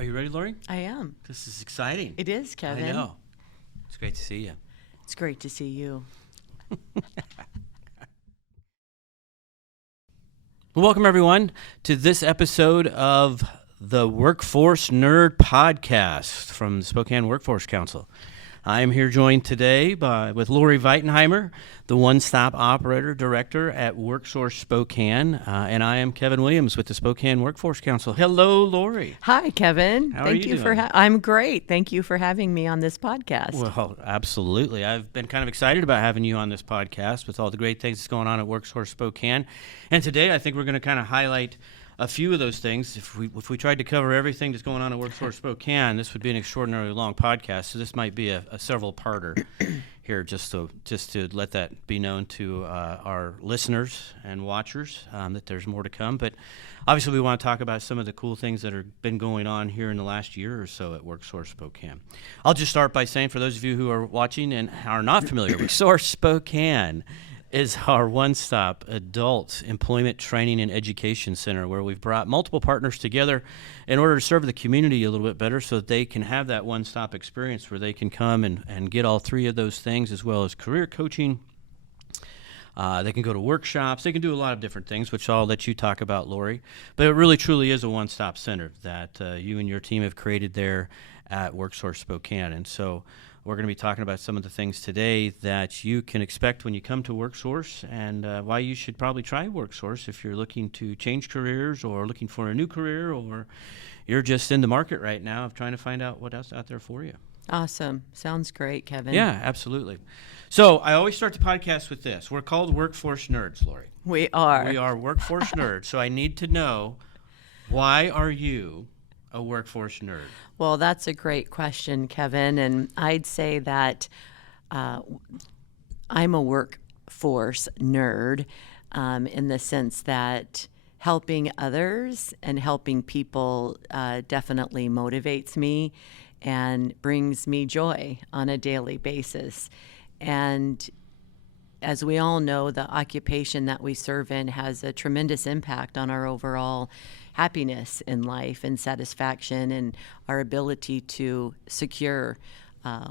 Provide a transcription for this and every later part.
Are you ready, Lori? I am. This is exciting. It is, Kevin. I know. It's great to see you. It's great to see you. Well, welcome, everyone, to this episode of the Workforce Nerd podcast from the Spokane Workforce Council. I am here joined today with Lori Veitenheimer, the one-stop operator director at WorkSource Spokane, and I am Kevin Williams with the Spokane Workforce Council. Hello, Lori. Hi, Kevin. How Thank are you for doing? I'm great. Thank you for having me on this podcast. Well, absolutely. I've been kind of excited about having you on this podcast with all the great things that's going on at WorkSource Spokane. And today I think we're going to kind of highlight a few of those things. If we tried to cover everything that's going on at WorkSource Spokane, this would be an extraordinarily long podcast. So this might be a several-parter here, just to let that be known to our listeners and watchers that there's more to come. But obviously, we want to talk about some of the cool things that have been going on here in the last year or so at WorkSource Spokane. I'll just start by saying, for those of you who are watching and are not familiar, WorkSource Spokane is our one-stop adult employment training and education center, where we've brought multiple partners together in order to serve the community a little bit better so that they can have that one-stop experience where they can come and get all three of those things, as well as career coaching. They can go to workshops. They can do a lot of different things, which I'll let you talk about, Lori. But it really, truly is a one-stop center that you and your team have created there at WorkSource Spokane. And so we're going to be talking about some of the things today that you can expect when you come to WorkSource, and why you should probably try WorkSource if you're looking to change careers or looking for a new career, or you're just in the market right now of trying to find out what else is out there for you. Awesome. Sounds great, Kevin. Yeah, absolutely. So I always start the podcast with this. We're called Workforce Nerds, Lori. We are. We are Workforce Nerds. So I need to know, why are you a Workforce Nerd? Well, that's a great question, Kevin. And I'd say that I'm a workforce nerd in the sense that helping others and helping people definitely motivates me and brings me joy on a daily basis. And as we all know, the occupation that we serve in has a tremendous impact on our overall happiness in life and satisfaction and our ability to secure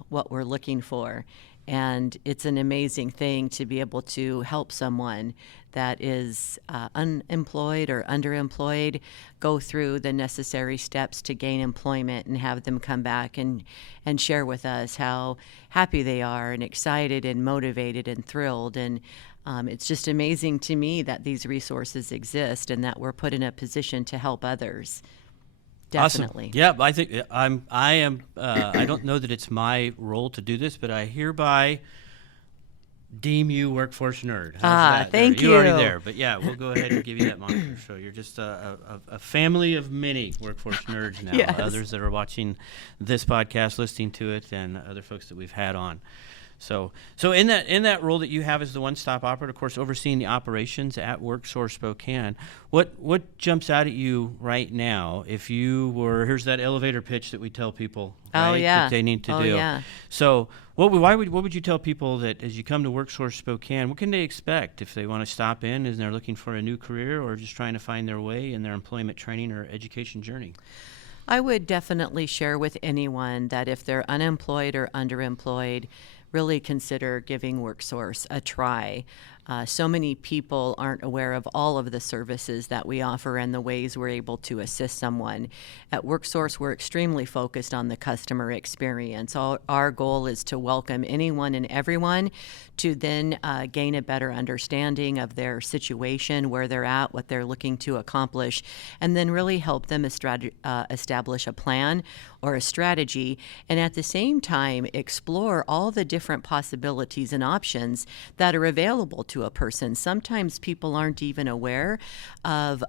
what we're looking for. And it's an amazing thing to be able to help someone that is unemployed or underemployed go through the necessary steps to gain employment and have them come back and share with us how happy they are and excited and motivated and thrilled. And it's just amazing to me that these resources exist and that we're put in a position to help others. Definitely. Awesome. Yeah, I think I am. I don't know that it's my role to do this, but I hereby deem you Workforce Nerd. How's that? Thank you. You're already there, but yeah, we'll go ahead and give you that moniker. So you're just a family of many Workforce Nerds now. Yes. Others that are watching this podcast, listening to it, and other folks that we've had on. So in that role that you have as the one-stop operator, of course, overseeing the operations at WorkSource Spokane, what jumps out at you right now? If you were, here's that elevator pitch that we tell people, right, that they need to do. Yeah. So what would you tell people that as you come to WorkSource Spokane, what can they expect if they want to stop in and they're looking for a new career or just trying to find their way in their employment training or education journey? I would definitely share with anyone that if they're unemployed or underemployed, really consider giving WorkSource a try. So many people aren't aware of all of the services that we offer and the ways we're able to assist someone. At WorkSource, we're extremely focused on the customer experience. Our goal is to welcome anyone and everyone to then gain a better understanding of their situation, where they're at, what they're looking to accomplish, and then really help them establish a plan or a strategy, and at the same time explore all the different possibilities and options that are available to a person. Sometimes people aren't even aware of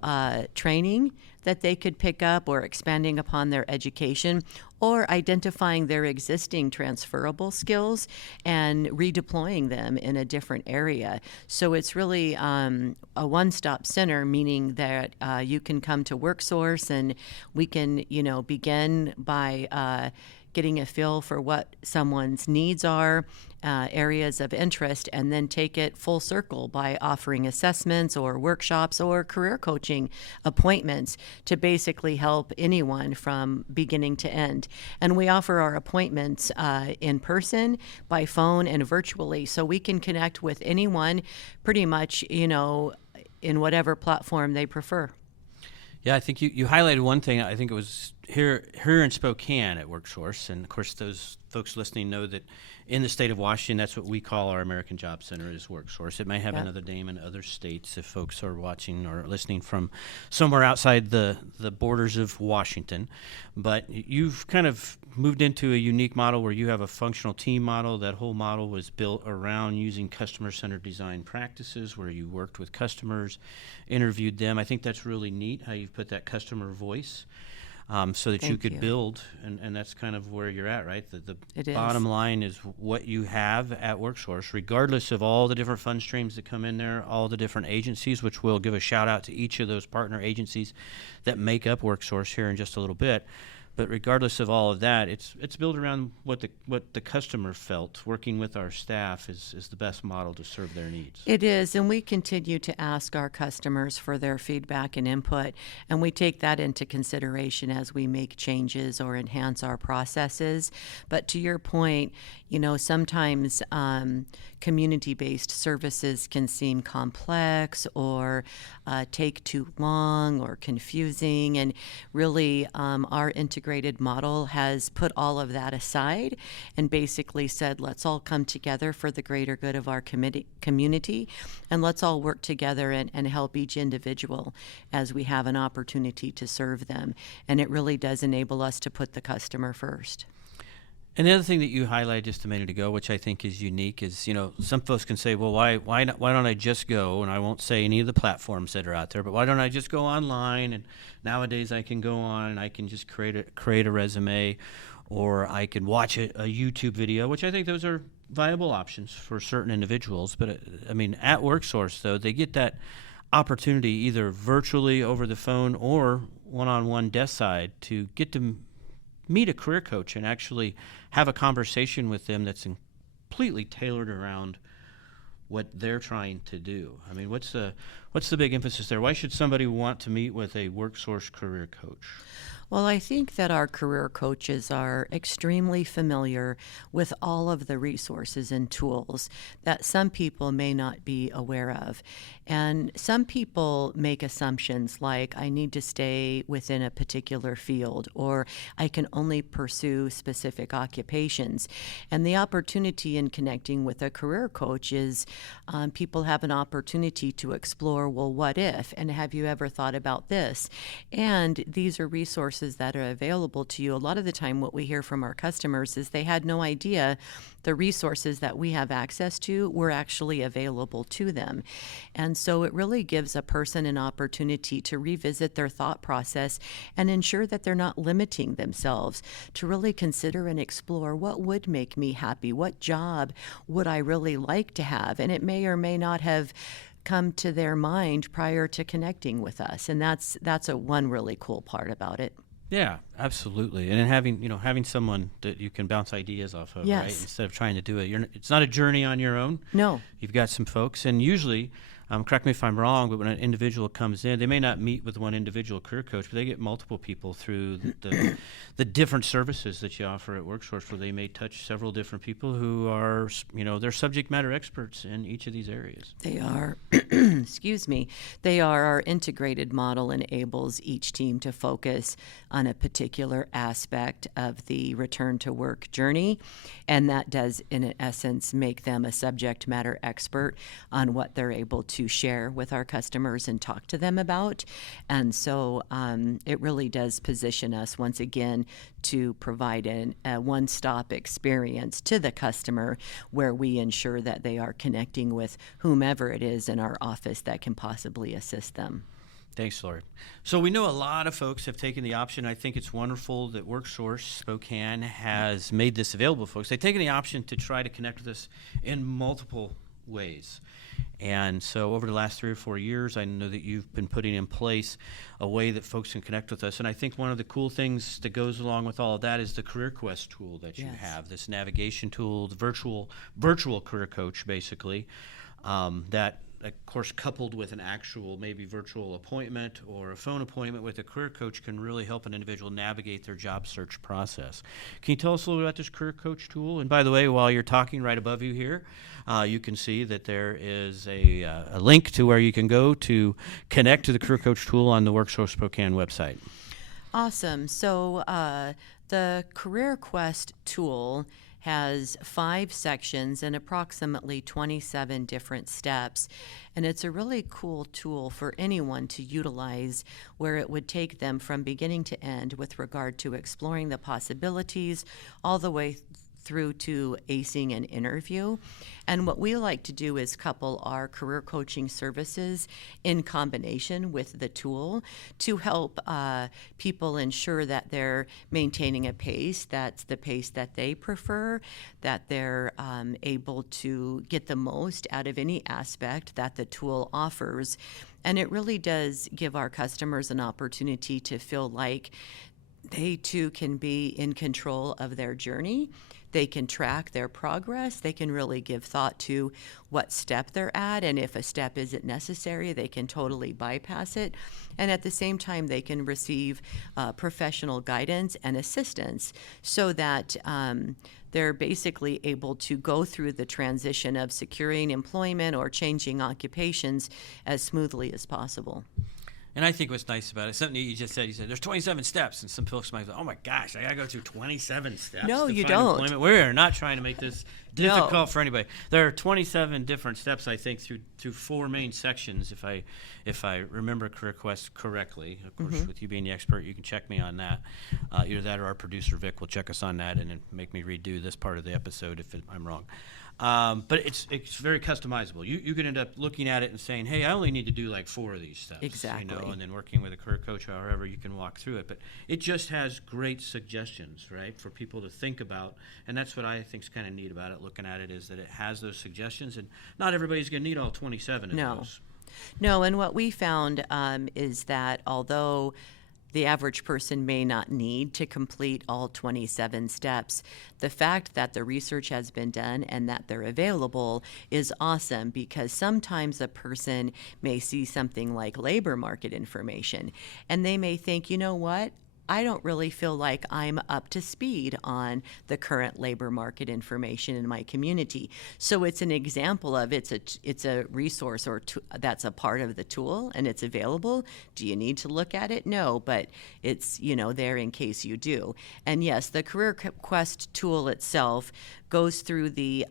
training that they could pick up or expanding upon their education or identifying their existing transferable skills and redeploying them in a different area. So it's really a one-stop center, meaning that you can come to WorkSource and we can, begin by getting a feel for what someone's needs are, areas of interest, and then take it full circle by offering assessments or workshops or career coaching appointments to basically help anyone from beginning to end. And we offer our appointments in person, by phone, and virtually, so we can connect with anyone pretty much, in whatever platform they prefer. Yeah, I think you highlighted one thing. I think it was here in Spokane at WorkSource, and of course those folks listening know that in the state of Washington, that's what we call our American Job Center is WorkSource. It may have another name in other states if folks are watching or listening from somewhere outside the borders of Washington. But you've kind of moved into a unique model where you have a functional team model. That whole model was built around using customer-centered design practices where you worked with customers, interviewed them. I think that's really neat how you've put that customer voice so that you could build, and that's kind of where you're at, right? The bottom line is what you have at WorkSource, regardless of all the different fund streams that come in there, all the different agencies, which we'll give a shout out to each of those partner agencies that make up WorkSource here in just a little bit. But regardless of all of that, it's built around what the customer felt. Working with our staff is the best model to serve their needs. It is, and we continue to ask our customers for their feedback and input, and we take that into consideration as we make changes or enhance our processes. But to your point, sometimes community-based services can seem complex or take too long or confusing, and really our integrated model has put all of that aside and basically said, let's all come together for the greater good of our community, and let's all work together and help each individual as we have an opportunity to serve them. And it really does enable us to put the customer first. And the other thing that you highlighted just a minute ago, which I think is unique, is some folks can say, well, why don't I just go? And I won't say any of the platforms that are out there, but why don't I just go online? And nowadays I can go on and I can just create a resume, or I can watch a YouTube video, which I think those are viable options for certain individuals. But at WorkSource though, they get that opportunity either virtually over the phone or one-on-one desk side to get to meet a career coach and actually have a conversation with them that's completely tailored around what they're trying to do. What's the big emphasis there? Why should somebody want to meet with a WorkSource career coach? Well, I think that our career coaches are extremely familiar with all of the resources and tools that some people may not be aware of. And some people make assumptions like, I need to stay within a particular field, or I can only pursue specific occupations. And the opportunity in connecting with a career coach is people have an opportunity to explore, well, what if? And have you ever thought about this? And these are resources that are available to you. A lot of the time what we hear from our customers is they had no idea the resources that we have access to were actually available to them. And so it really gives a person an opportunity to revisit their thought process and ensure that they're not limiting themselves, to really consider and explore what would make me happy, what job would I really like to have. And it may or may not have come to their mind prior to connecting with us. And that's one really cool part about it. Yeah, absolutely. And then having someone that you can bounce ideas off of, right? Instead of trying to do it. It's not a journey on your own. No. You've got some folks, and usually, correct me if I'm wrong, but when an individual comes in, they may not meet with one individual career coach, but they get multiple people through the different services that you offer at WorkSource, where they may touch several different people who are, they're subject matter experts in each of these areas. They are, excuse me, our integrated model enables each team to focus on a particular aspect of the return to work journey. And that does, in essence, make them a subject matter expert on what they're able to share with our customers and talk to them about. And so it really does position us once again to provide a one-stop experience to the customer, where we ensure that they are connecting with whomever it is in our office that can possibly assist them. Thanks, Lord. So we know a lot of folks have taken the option. I think it's wonderful that WorkSource Spokane has made this available, folks. They've taken the option to try to connect with us in multiple ways. And so over the last 3 or 4 years, I know that you've been putting in place a way that folks can connect with us. And I think one of the cool things that goes along with all of that is the Career Quest tool that you have, this navigation tool, the virtual career coach, basically, that, of course, coupled with an actual maybe virtual appointment or a phone appointment with a career coach can really help an individual navigate their job search process. Can you tell us a little bit about this career coach tool? And by the way, while you're talking, right above you here, you can see that there is a link to where you can go to connect to the career coach tool on the WorkSource Spokane website. Awesome. So the Career Quest tool has 5 sections and approximately 27 different steps. And it's a really cool tool for anyone to utilize, where it would take them from beginning to end with regard to exploring the possibilities all the way through to acing an interview. And what we like to do is couple our career coaching services in combination with the tool to help people ensure that they're maintaining a pace that's the pace that they prefer, that they're able to get the most out of any aspect that the tool offers. And it really does give our customers an opportunity to feel like they too can be in control of their journey. They can track their progress. They can really give thought to what step they're at, and if a step isn't necessary, they can totally bypass it. And at the same time, they can receive professional guidance and assistance so that they're basically able to go through the transition of securing employment or changing occupations as smoothly as possible. And I think what's nice about it, something you just said, you said there's 27 steps, and some folks might say, oh my gosh, I got to go through 27 steps. No, to you find don't. Employment. We're not trying to make this difficult for anybody. There are 27 different steps, I think, through 4 main sections, if I remember Career Quest correctly. Of course, with you being the expert, you can check me on that. Either that or our producer, Vic, will check us on that and then make me redo this part of the episode if I'm wrong. But it's very customizable. You can end up looking at it and saying, hey, I only need to do like 4 of these steps. Exactly. And then working with a career coach, however you can walk through it. But it just has great suggestions, right, for people to think about. And that's what I think is kind of neat about it, looking at it, is that it has those suggestions. And not everybody's going to need all 27 of those. No, and what we found is that although the average person may not need to complete all 27 steps, the fact that the research has been done and that they're available is awesome, because sometimes a person may see something like labor market information and they may think, you know what? I don't really feel like I'm up to speed on the current labor market information in my community. So it's an example of it's a resource that's a part of the tool, and it's available. Do you need to look at it? No, but it's there in case you do. And yes, the Career Quest tool itself goes through the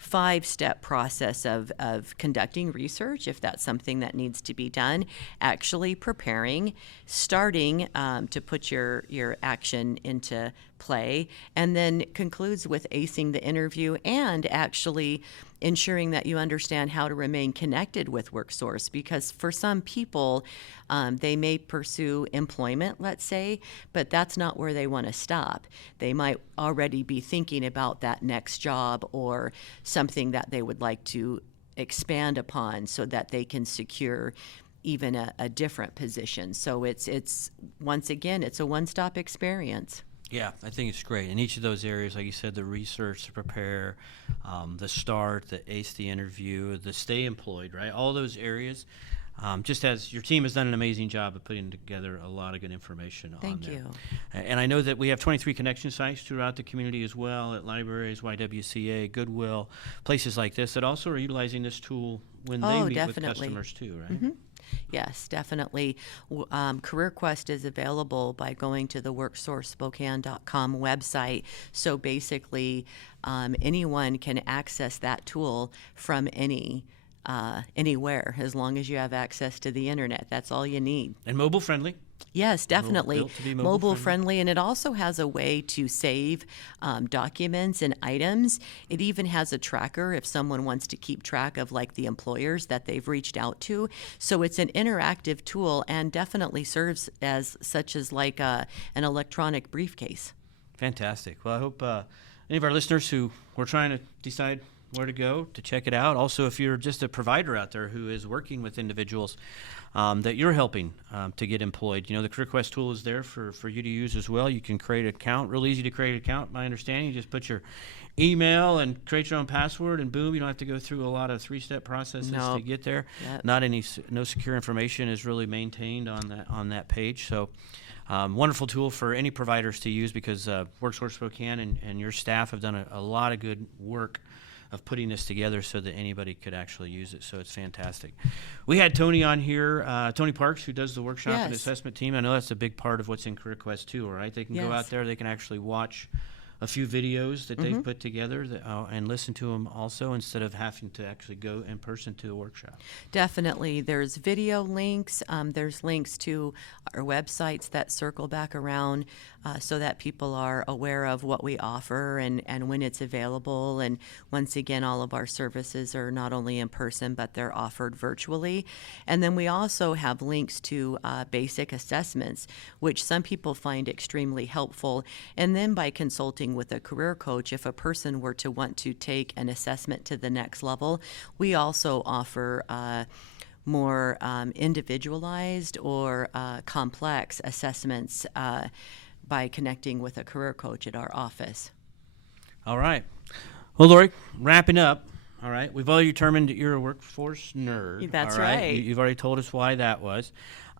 5-step process of conducting research, if that's something that needs to be done, actually preparing, starting to put your action into play, and then concludes with acing the interview and actually ensuring that you understand how to remain connected with WorkSource, because for some people, they may pursue employment, let's say, but that's not where they want to stop. They might already be thinking about that next job or something that they would like to expand upon so that they can secure even a different position. So it's once again, it's a one-stop experience. Yeah, I think it's great. In each of those areas, like you said, the research, the prepare, the start, the ace the interview, the stay employed, right? All those areas, just as your team has done an amazing job of putting together a lot of good information on there. Thank you. And I know that we have 23 connection sites throughout the community as well, at libraries, YWCA, Goodwill, places like this that also are utilizing this tool when they meet with customers too, right? Mm-hmm. Yes, definitely. Career Quest is available by going to the workforcespokane.com website. So basically, anyone can access that tool from anywhere, as long as you have access to the internet. That's all you need. And mobile friendly. Yes, definitely. Built to be mobile friendly, and it also has a way to save documents and items. It even has a tracker if someone wants to keep track of like the employers that they've reached out to. So it's an interactive tool and definitely serves as such as like an electronic briefcase. Fantastic. Well, I hope any of our listeners who were trying to decide where to go to check it out. Also, if you're just a provider out there who is working with individuals that you're helping to get employed, the CareerQuest tool is there for you to use as well. You can create an account, real easy to create an account, my understanding. You just put your email and create your own password, and boom, you don't have to go through a lot of three-step processes to get there. Yep. No secure information is really maintained on that page. So wonderful tool for any providers to use, because WorkSource Spokane and your staff have done a lot of good work of putting this together so that anybody could actually use it. So it's fantastic. We had Tony on here, Tony Parks, who does the workshop and assessment team. I know that's a big part of what's in CareerQuest too, right? They can go out there, they can actually watch a few videos that they've put together and listen to them also, instead of having to actually go in person to a workshop. Definitely. There's video links. There's links to our websites that circle back around so that people are aware of what we offer and when it's available. And once again, all of our services are not only in person, but they're offered virtually. And then we also have links to basic assessments, which some people find extremely helpful. And then by consulting with a career coach, if a person were to want to take an assessment to the next level, we also offer more individualized or complex assessments by connecting with a career coach at our office. All right. Well, Lori, wrapping up. All right. We've already determined that you're a workforce nerd. That's all right. right. You've already told us why that was.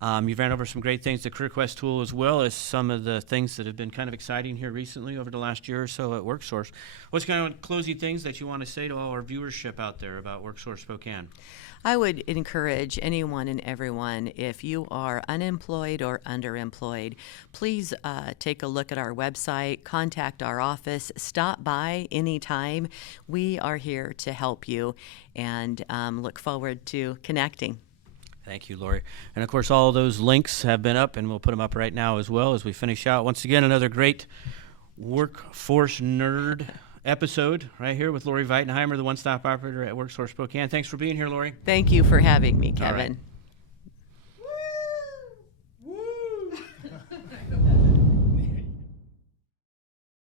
You've ran over some great things, the CareerQuest tool, as well as some of the things that have been kind of exciting here recently over the last year or so at WorkSource. What's kind of closing things that you want to say to all our viewership out there about WorkSource Spokane? I would encourage anyone and everyone, if you are unemployed or underemployed, please take a look at our website, contact our office, stop by anytime. We are here to help you, and look forward to connecting. Thank you, Lori. And, of course, all those links have been up, and we'll put them up right now as well as we finish out. Once again, another great Workforce Nerd episode right here with Lori Veitenheimer, the one-stop operator at WorkSource Spokane. Thanks for being here, Lori. Thank you for having me, Kevin. All right.